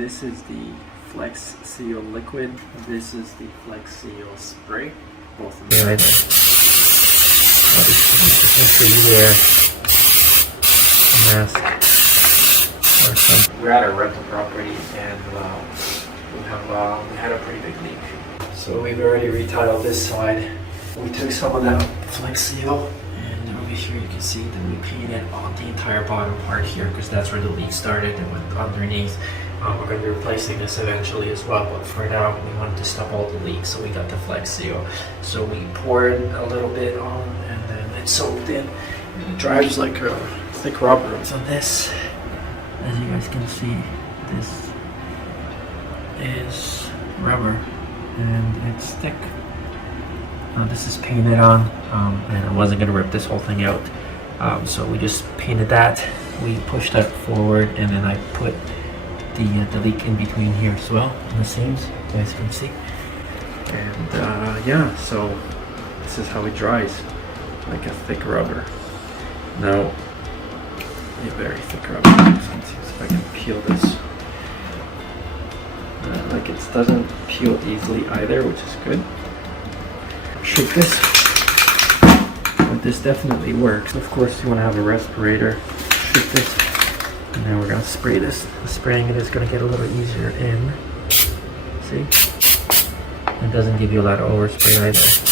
This is the Flex Seal liquid. This is the Flex Seal spray. Both of them. Yeah, make sure you wear a mask or something. We're at our rental property and we had a pretty big leak. So we've already retiled this side. We took some of that Flex Seal and over here you can see that we painted on the entire bottom part here because that's where the leak started and went underneath. We're going to be replacing this eventually as well, but for now we wanted to stop all the leaks, so we got the Flex Seal. So we poured a little bit on and then it soaked in. It dries like a thick rubber. So this, as you guys can see, this is rubber and it's thick. This is painted on and I wasn't going to rip this whole thing out. So we just painted that. We pushed that forward and then I put the leak in between here as well, in the seams, you guys can see. And yeah, so this is how it dries, like a thick rubber. Now, a very thick rubber. Let's see if I can peel this. Like it doesn't peel easily either, which is good. Shake this, but this definitely works. Of course, you want to have a respirator. Shake this. And now we're going to spray this. The spraying it is going to get a little easier in. See? It doesn't give you a lot of overspray either. Just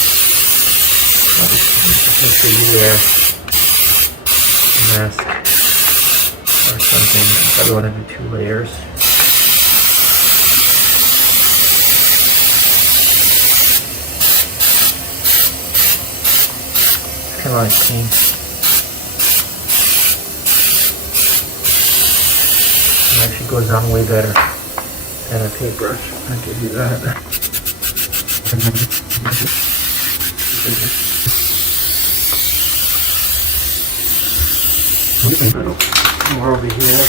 make sure you wear a mask or something. Probably want to do 2 layers. It's kind of like paint. Actually goes on way better than a paintbrush. I'll give you that. More over here.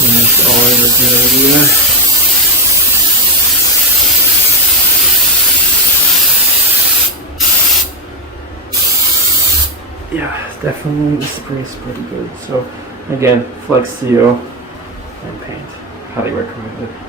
That's all I would get over there. Yeah, definitely the spray is pretty good. So again, Flex Seal and paint. Highly recommended.